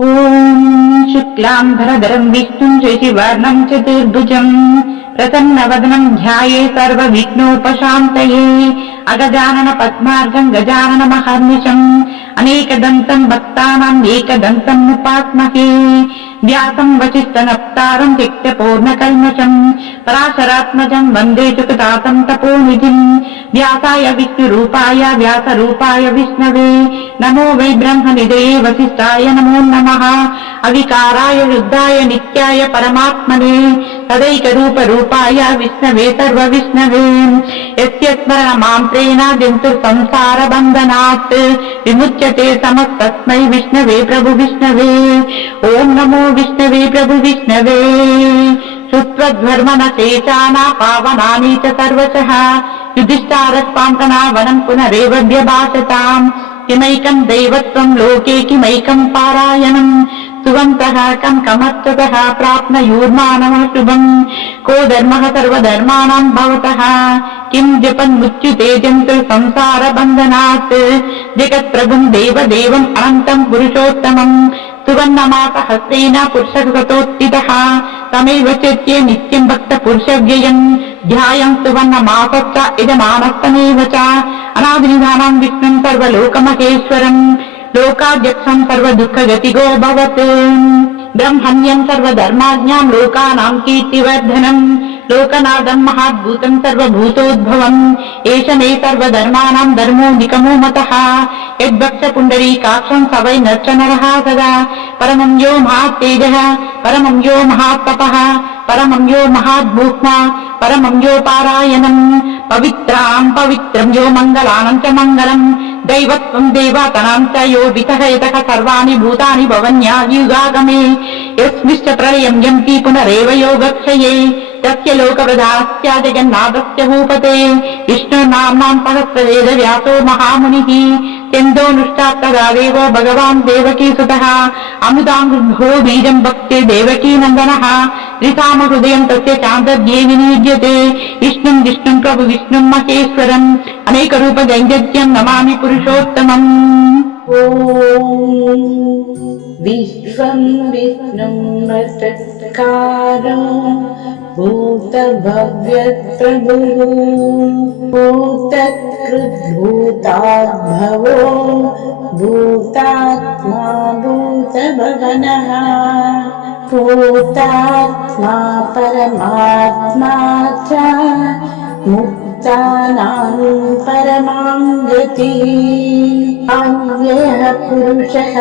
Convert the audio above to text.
ॐ शुक्लाम्बरधरं विष्णुं शशिवर्णं चतुर्भुजं प्रसन्नवदनं ध्यायेत् सर्वविघ्नोपशान्तये अगजानन पद्मार्गं गजाननमहर्निशम् अनेकदन्तं भक्तानाम् एकदन्तम् उपास्महे व्यासं वसिष्ठनप्तारं तिक्तपूर्णकल्मषम् पराशरात्मजं वन्दे सुखदातं तपोनिधिम् व्यासाय विष्णुरूपाय व्यासरूपाय विष्णवे नमो वै ब्रह्मनिधये वसिष्ठाय नमो नमः अविकाराय शुद्धाय नित्याय परमात्मने तदैकरूपरूपाय विष्णवे सर्वविष्णवे यस्य स्मरणमान्त्रेण जन्तु संसारबन्धनात् विमुच्यते समस्तस्मै विष्णवे प्रभु विष्णवे ॐ नमो विष्णवे प्रभु विष्णवे श्रुत्वध्वर्मनशेषाना पावनानि च सर्वशः युधिष्ठारस्वान्तना वनं पुनरेव व्यभाषताम् किमैकं दैवत्वं लोके किमैकं पारायणम् सुवन्तः कमर्थतः प्राप्नुयुर्मानवः शुभम् को धर्मः सर्वधर्माणां भवतः किं जपन्मुच्युते जन्तु संसारबन्धनात् जगत्प्रभुं देवदेवम् अनन्तं पुरुषोत्तमम् सुवर्णमासहस्रेण पुरुषगतोत्थितः तमेव चेत्ये नित्यं भक्तपुरुषव्ययम् ध्यायं सुवर्णमासश्च यजमानस्तमेव च अनादिनिधानं विष्णुं सर्वलोकमहेश्वरम् लोकाध्यक्षं सर्वदुःखगतिगो भवत् ब्रह्मण्यं सर्वधर्माज्ञां लोकानां कीर्तिवर्धनम् लोकनाथं महाद्भूतं सर्वभूतोद्भवम् एष मे सर्वधर्माणां धर्मो निकमो मतः यद्भक्तपुण्डरीकाक्षं स वै नरः सदा परमं यो महात्तेजः परमं यो महात्तपः परमं यो महाद्भूत्मा परमं यो पारायणम् पवित्रं यो मङ्गलानं च मङ्गलम् दैवत्वं देवातनां च यो वितः यतः सर्वाणि भूतानि भवन्यायुगागमे यस्मिश्च प्रलयं यन्ति पुनरेव योगक्षये तस्य लोकप्रधानस्य जगन्नाथस्य भूपते विष्णुर्नाम्नां सहस्रवेदव्यासो महामुनिः चन्दोऽनुष्ठात्तदा देवो भगवान् देवकीसुतः अमुदाङ्गो बीजं भक्ते देवकीनन्दनः त्रिसामहृदयं तस्य चान्दर्ये विनियुज्यते विष्णुं प्रभु विष्णुं महेश्वरम् अनेकरूपगैङ्गत्यं नमामि पुरुषोत्तमम् विश्वं विष्णुं वषट्कारो भूतभव्यप्रभुः भूतकृद्भूताद्भवो भूतात्मा भूतभवनः भूतात्मा परमात्मा च मुक्तानां परमां गतिः अव्ययः पुरुषः